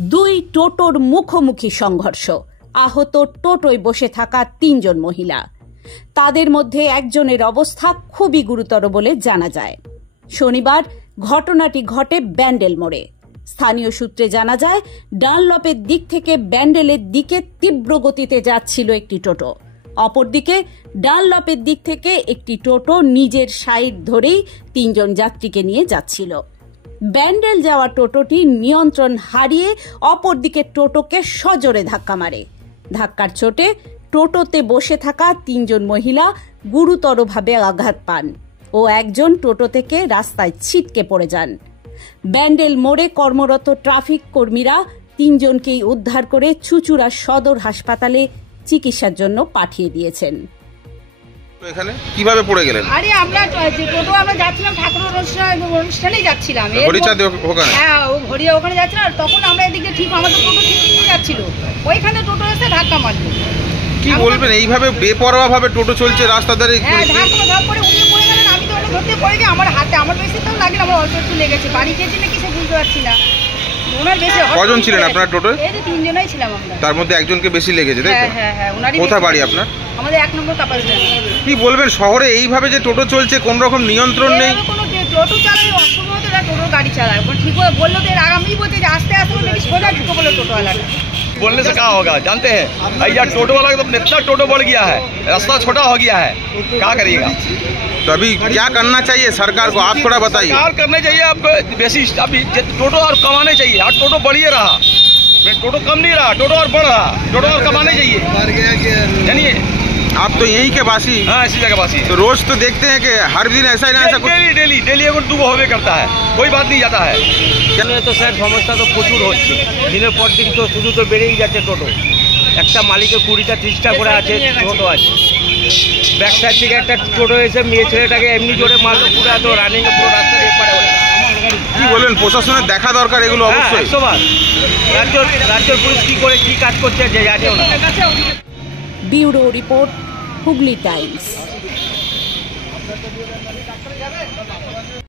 দুই টোটোর মুখোমুখি সংঘর্ষ, আহত টোটোয় বসে থাকা ৩ জন মহিলা। তাদের মধ্যে একজনের অবস্থা খুবই গুরুতর বলে জানা যায়। শনিবার ঘটনাটি ঘটে ব্যান্ডেল মোড়ে। স্থানীয় সূত্রে জানা যায়, ডানলপের দিক থেকে ব্যান্ডেলের দিকে তীব্র গতিতে যাচ্ছিল একটি টোটো। অপরদিকে ডানলপের দিক থেকে একটি টোটো নিজের সাইড ধরেই ৩ জন যাত্রীকে নিয়ে যাচ্ছিল। ব্যান্ডেল যাওয়া টোটোটি নিয়ন্ত্রণ হারিয়ে অপরদিকে টোটোকে সজোরে ধাক্কা মারে। ধাক্কার চোটে টোটোতে বসে থাকা ৩ জন মহিলা গুরুতরভাবে আঘাত পান ও একজন টোটো থেকে রাস্তায় ছিটকে পড়ে যান। ব্যান্ডেল মোড়ে কর্মরত ট্রাফিক কর্মীরা 3 জনকেই উদ্ধার করে চুঁচুড়া সদর হাসপাতালে চিকিৎসার জন্য পাঠিয়ে দিয়েছেন। এখানে কিভাবে পড়ে গেলেন? আরে আমরা টোটো আমরা যাচ্ছিলাম ঠাকুর অনুষ্ঠানেই যাচ্ছিলাম। হ্যাঁ, ও ঘড়িয়া ওখানে যাচ্ছিলাম। আর তখন আমরা এদিকে ঠিক আমাদের টোটো ঠিক নিয়ে যাচ্ছিল, ওইখানে টোটো এসে ধাক্কা মারলো। কি বলবেন, এইভাবে বেপরোয়া ভাবে টোটো চলছে রাস্তা ধারে? হ্যাঁ, ধাক্কা করে উনি পড়ে গেলেন। আমি তো ধরতে পড়ে গিয়ে আমার হাতে, আমার বেশি তো লাগে না, আমার অল্প একটু লেগেছে। বাড়ি গেছি নাকি সে বুঝতে পারছি না। কজন ছিলেন আপনার টোটোয়? এই যে 3 জনই ছিলাম আমরা। তার মধ্যে একজনকে বেশি লেগেছে, তাই তো? হ্যাঁ হ্যাঁ, ওনারই। কোথায় বাড়ি আপনার? আমাদের 1 নম্বর কাপাসডাঙ্গা। কি বলবেন, শহরে এইভাবে যে টোটো চলছে, কোন রকম নিয়ন্ত্রণ নেই? কোনো টোটো চালায় অসম্ভবত না, টোটো গাড়ি চালায় ঠিক বললো তো। এর আগামী বলছে যে আস্তে আস্তে নাকি সোজা ঢুকে বললো টোটোওয়ালাটা। बोलने से क्या होगा, जानते हैं भैया टोटो वाला तो इतना टोटो बढ़ गया है, रास्ता छोटा हो गया है, क्या करिएगा? तो अभी क्या करना चाहिए सरकार को, आप थोड़ा बताइए। सरकार करने चाहिए आपको बेसी, अभी टोटो और कमाने चाहिए। और टोटो बढ़िए रहा, टोटो कम नहीं रहा, टोटो और बढ़ रहा। टोटो और कमाने चाहिए, जानिए। आप तो यहीं के वासी? हाँ, इसी जगह वासी। तो रोज तो देखते हैं कि हर दिन ऐसा ही ना ऐसा कुछ? डेली এখন দুগো হবে करता है, कोई बात नहीं जाता है। তো স্যার সমস্যা তো প্রচুর হচ্ছে, দিনের পর দিন তো শুধু তো বেড়েই যাচ্ছে টোটো। একটা মালিকের 20টা 30টা করে আছে টোটো আছে। ব্যাক সাইড থেকে একটা টোটো এসে মেয়ে ছেলেটাকে এমনি জোরে মারলো, পুরো এত রানিং পুরো রাস্তার এপারে। কি বলেন, প্রশাসনের দেখা দরকার এগুলো অবশ্যই। 100 বার। রাজ্যের পুলিশ কি করে কি কাজ করছে যে জানেও না। Bureau report, Hooghly Times.